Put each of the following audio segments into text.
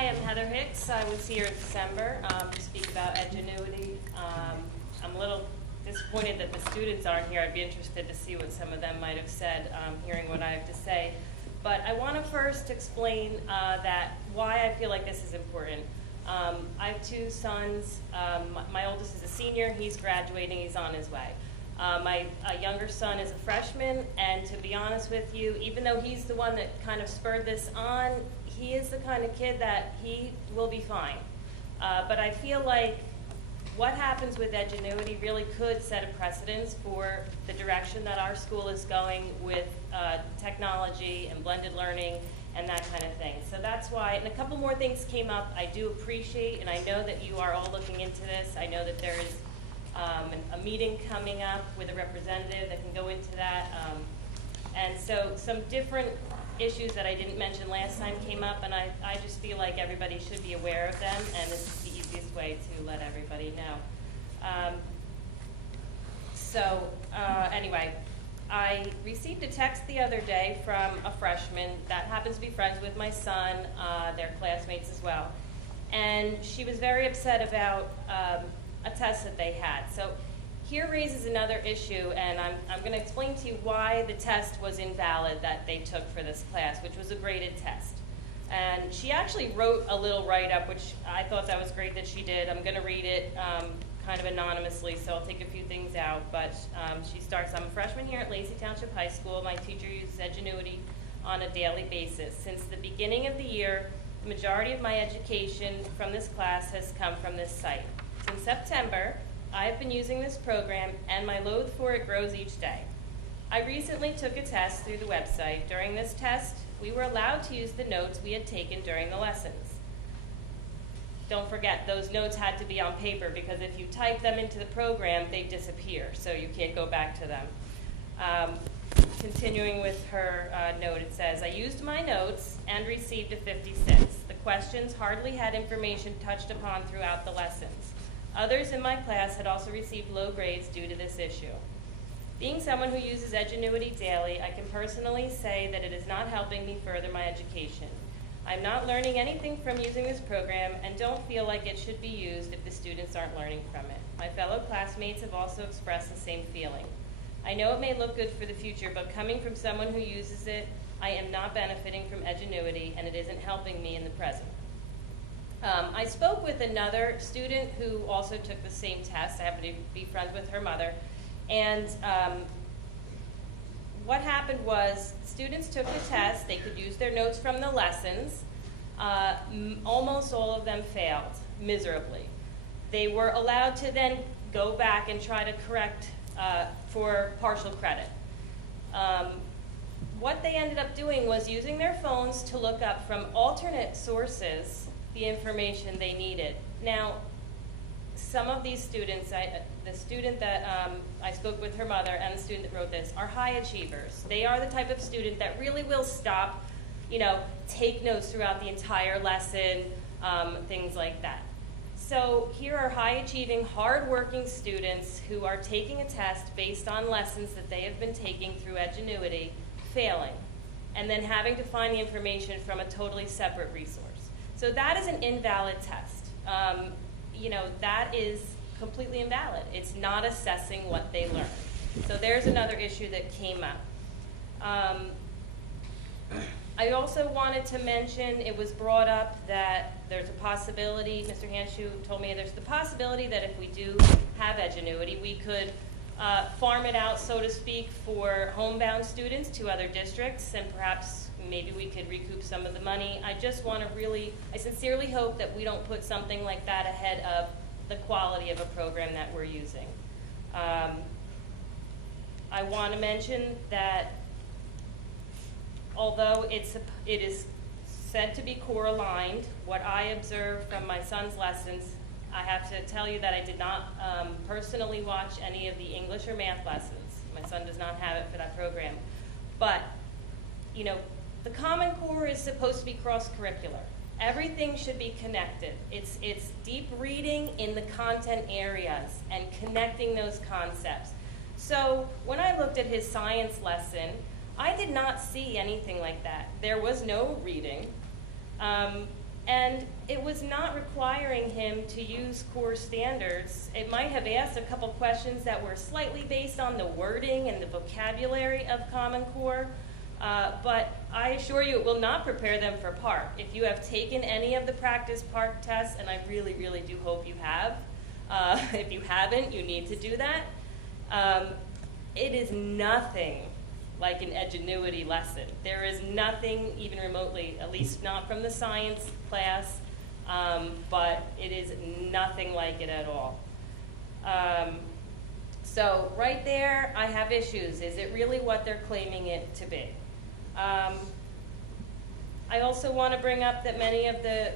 Hi, I'm Heather Hicks. I was here in December to speak about Edgenuity. I'm a little disappointed that the students aren't here. I'd be interested to see what some of them might have said, hearing what I have to say. But I want to first explain that why I feel like this is important. I have two sons. My oldest is a senior. He's graduating. He's on his way. My younger son is a freshman, and to be honest with you, even though he's the one that kind of spurred this on, he is the kind of kid that he will be fine. But I feel like what happens with Edgenuity really could set a precedence for the direction that our school is going with technology and blended learning and that kind of thing. So that's why, and a couple more things came up. I do appreciate, and I know that you are all looking into this. I know that there is a meeting coming up with a representative that can go into that. And so some different issues that I didn't mention last time came up, and I just feel like everybody should be aware of them, and this is the easiest way to let everybody know. Anyway, I received a text the other day from a freshman that happens to be friends with my son, they're classmates as well, and she was very upset about a test that they had. So here raises another issue, and I'm going to explain to you why the test was invalid that they took for this class, which was a graded test. And she actually wrote a little write-up, which I thought that was great that she did. I'm going to read it kind of anonymously, so I'll take a few things out. But she starts, I'm a freshman here at Lacey Township High School. My teacher uses Edgenuity on a daily basis. Since the beginning of the year, the majority of my education from this class has come from this site. Since September, I have been using this program, and my loathe for it grows each day. I recently took a test through the website. During this test, we were allowed to use the notes we had taken during the lessons. Don't forget, those notes had to be on paper, because if you type them into the program, they disappear, so you can't go back to them. Continuing with her note, it says, I used my notes and received a 56. The questions hardly had information touched upon throughout the lessons. Others in my class had also received low grades due to this issue. Being someone who uses Edgenuity daily, I can personally say that it is not helping me further my education. I'm not learning anything from using this program and don't feel like it should be used if the students aren't learning from it. My fellow classmates have also expressed the same feeling. I know it may look good for the future, but coming from someone who uses it, I am not benefiting from Edgenuity, and it isn't helping me in the present. I spoke with another student who also took the same test. I happen to be friends with her mother. And what happened was students took the test. They could use their notes from the lessons. Almost all of them failed miserably. They were allowed to then go back and try to correct for partial credit. What they ended up doing was using their phones to look up from alternate sources the information they needed. Now, some of these students, the student that I spoke with her mother and the student that wrote this, are high achievers. They are the type of student that really will stop, take notes throughout the entire lesson, things like that. So here are high-achieving, hard-working students who are taking a test based on lessons that they have been taking through Edgenuity, failing, and then having to find the information from a totally separate resource. So that is an invalid test. That is completely invalid. It's not assessing what they learned. So there's another issue that came up. I also wanted to mention, it was brought up that there's a possibility, Mr. Hanshu told me there's the possibility that if we do have Edgenuity, we could farm it out, so to speak, for homebound students to other districts, and perhaps maybe we could recoup some of the money. I just want to I sincerely hope that we don't put something like that ahead of the quality of a program that we're using. I want to mention that although it is said to be core aligned, what I observed from my son's lessons, I have to tell you that I did not personally watch any of the English or math lessons. My son does not have it for that program. But, the Common Core is supposed to be cross-curricular. Everything should be connected. It's deep reading in the content areas and connecting those concepts. So when I looked at his science lesson, I did not see anything like that. There was no reading. And it was not requiring him to use core standards. It might have asked a couple questions that were slightly based on the wording and the vocabulary of Common Core, but I assure you it will not prepare them for PARCC. If you have taken any of the practice PARCC tests, and I really, really do hope you have, if you haven't, you need to do that. It is nothing like an Edgenuity lesson. There is nothing even remotely, at least not from the science class, but it is nothing like it at all. So right there, I have issues. Is it really what they're claiming it to be? I also want to bring up that many of the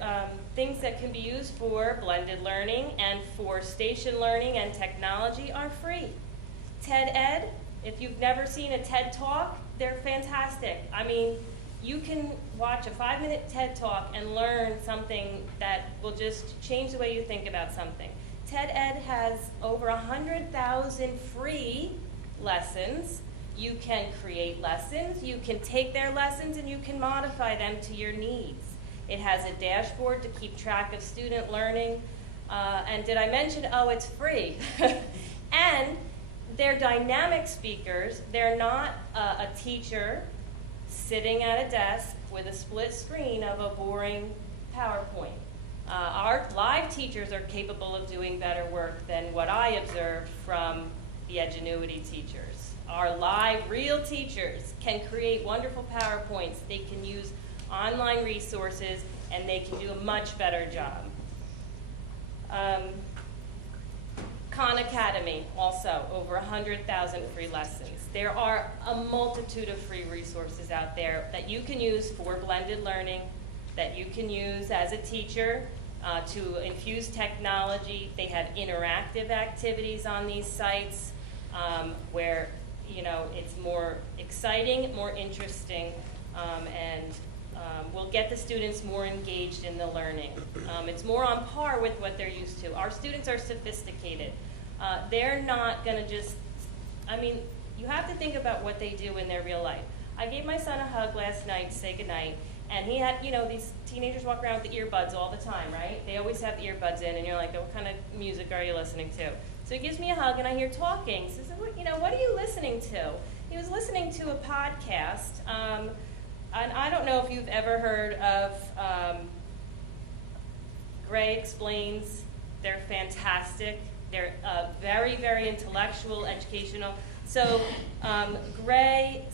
things that can be used for blended learning and for station learning and technology are free. TED Ed, if you've never seen a TED Talk, they're fantastic. I mean, you can watch a 5-minute TED Talk and learn something that will just change the way you think about something. TED Ed has over 100,000 free lessons. You can create lessons, you can take their lessons, and you can modify them to your needs. It has a dashboard to keep track of student learning. And did I mention, oh, it's free? And they're dynamic speakers. They're not a teacher sitting at a desk with a split screen of a boring PowerPoint. Our live teachers are capable of doing better work than what I observed from the Edgenuity teachers. Our live, real teachers can create wonderful PowerPoints. They can use online resources, and they can do a much better job. Khan Academy, also, over 100,000 free lessons. There are a multitude of free resources out there that you can use for blended learning, that you can use as a teacher to infuse technology. They have interactive activities on these sites where it's more exciting, more interesting, and will get the students more engaged in the learning. It's more on par with what they're used to. Our students are sophisticated. They're not going to just, you have to think about what they do in their real life. I gave my son a hug last night to say goodnight, and he had, these teenagers walk around with the earbuds all the time, right? They always have the earbuds in, and you're like, what kind of music are you listening to? So he gives me a hug, and I hear talking. So I said, what are you listening to? He was listening to a podcast, and I don't know if you've ever heard of Gray Explains. They're fantastic. They're very, very intellectual, educational. So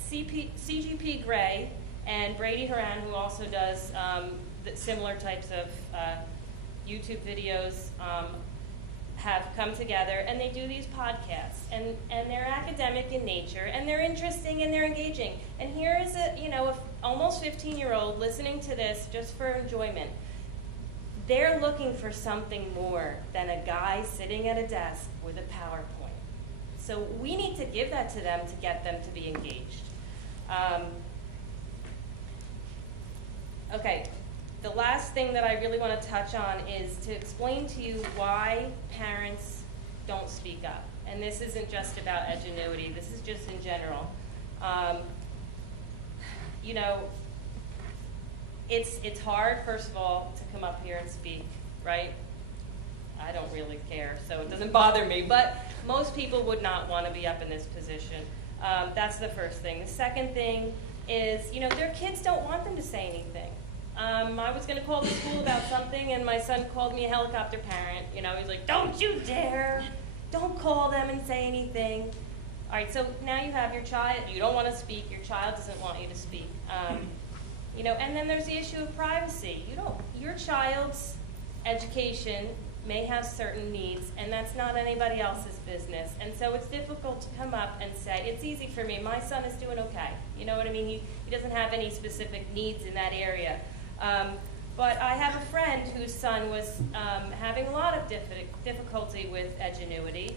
CGP Gray and Brady Horan, who also does similar types of YouTube videos, have come together, and they do these podcasts, and they're academic in nature, and they're interesting, and they're engaging. And here is a almost 15-year-old listening to this just for enjoyment. They're looking for something more than a guy sitting at a desk with a PowerPoint. So we need to give that to them to get them to be engaged. Okay. The last thing that I really want to touch on is to explain to you why parents don't speak up. And this isn't just about Edgenuity, this is just in general. It's hard, first of all, to come up here and speak, right? I don't really care, so it doesn't bother me. But most people would not want to be up in this position. That's the first thing. The second thing is, their kids don't want them to say anything. I was going to call the school about something, and my son called me a helicopter parent. He's like, don't you dare. Don't call them and say anything. All right, so now you have your child. You don't want to speak. Your child doesn't want you to speak. And then there's the issue of privacy. Your child's education may have certain needs, and that's not anybody else's business. And so it's difficult to come up and say, it's easy for me. My son is doing okay. You know what I mean? He doesn't have any specific needs in that area. But I have a friend whose son was having a lot of difficulty with Edgenuity.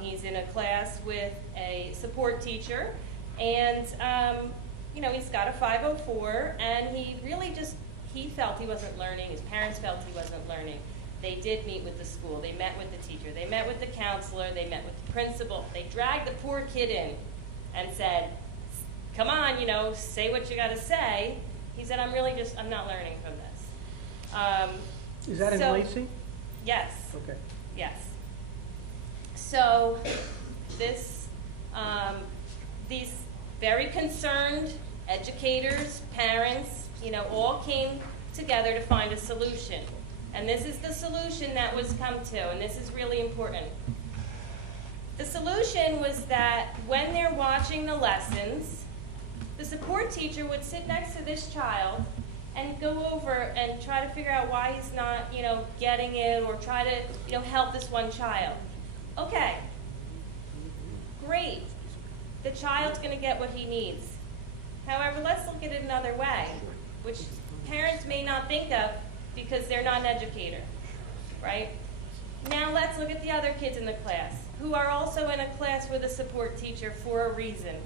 He's in a class with a support teacher, and he's got a 504, and he felt he wasn't learning. His parents felt he wasn't learning. They did meet with the school. They met with the teacher. They met with the counselor. They met with the principal. They dragged the poor kid in and said, come on, say what you got to say. He said, I'm not learning from this. Is that in Lacey? Yes. Okay. Yes. So these very concerned educators, parents, all came together to find a solution. And this is the solution that was come to, and this is really important. The solution was that when they're watching the lessons, the support teacher would sit next to this child and go over and try to figure out why he's not, getting it, or try to, help this one child. Okay, great. The child's going to get what he needs. However, let's look at it another way, which parents may not think of because they're not an educator, right? Now let's look at the other kids in the class who are also in a class with a support teacher for a reason,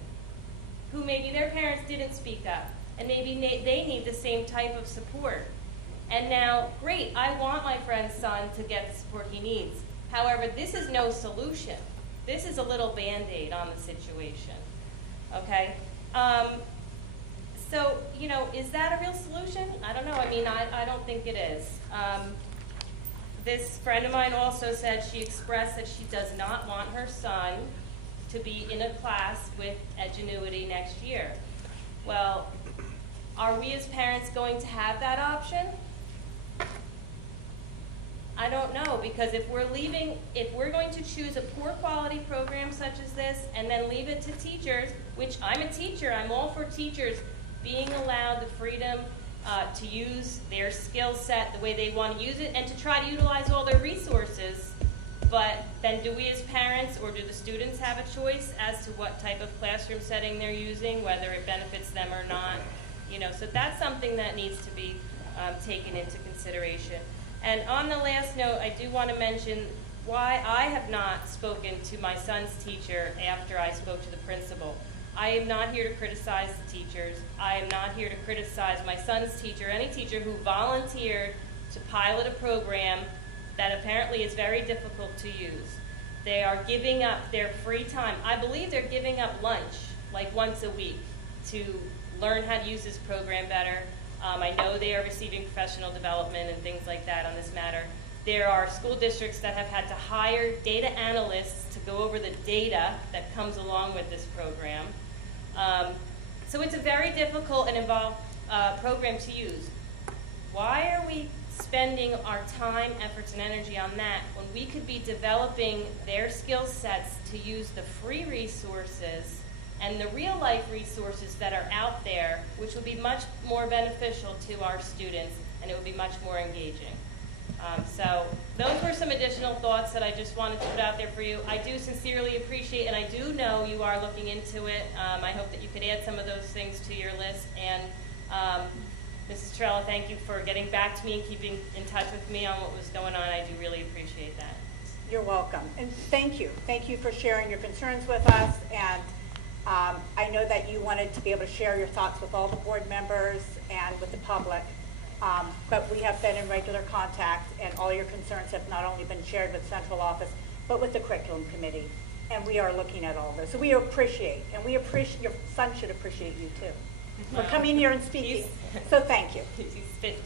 who maybe their parents didn't speak up, and maybe they need the same type of support. And now, great, I want my friend's son to get the support he needs. However, this is no solution. This is a little Band-Aid on the situation, okay? So, is that a real solution? I don't know. I mean, I don't think it is. This friend of mine also said she expressed that she does not want her son to be in a class with Edgenuity next year. Well, are we as parents going to have that option? I don't know, because if we're going to choose a poor quality program such as this and then leave it to teachers, which I'm a teacher, I'm all for teachers being allowed the freedom to use their skill set the way they want to use it and to try to utilize all their resources. But then do we as parents or do the students have a choice as to what type of classroom setting they're using, whether it benefits them or not? So that's something that needs to be taken into consideration. And on the last note, I do want to mention why I have not spoken to my son's teacher after I spoke to the principal. I am not here to criticize the teachers. I am not here to criticize my son's teacher, any teacher who volunteered to pilot a program that apparently is very difficult to use. They are giving up their free time. I believe they're giving up lunch like once a week to learn how to use this program better. I know they are receiving professional development and things like that on this matter. There are school districts that have had to hire data analysts to go over the data that comes along with this program. So it's a very difficult and involved program to use. Why are we spending our time, efforts, and energy on that when we could be developing their skill sets to use the free resources and the real-life resources that are out there, which would be much more beneficial to our students, and it would be much more engaging. So those were some additional thoughts that I just wanted to put out there for you. I do sincerely appreciate, and I do know you are looking into it. I hope that you could add some of those things to your list. And Mrs. Trella, thank you for getting back to me and keeping in touch with me on what was going on. I do really appreciate that. You're welcome. And thank you. Thank you for sharing your concerns with us. And I know that you wanted to be able to share your thoughts with all the board members and with the public. But we have been in regular contact, and all your concerns have not only been shared with central office, but with the curriculum committee. And we are looking at all this. So we appreciate, and we appreciate, your son should appreciate you too, for coming here and speaking. So thank you. He's 15.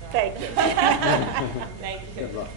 So. Thank you. Thank you. Good luck.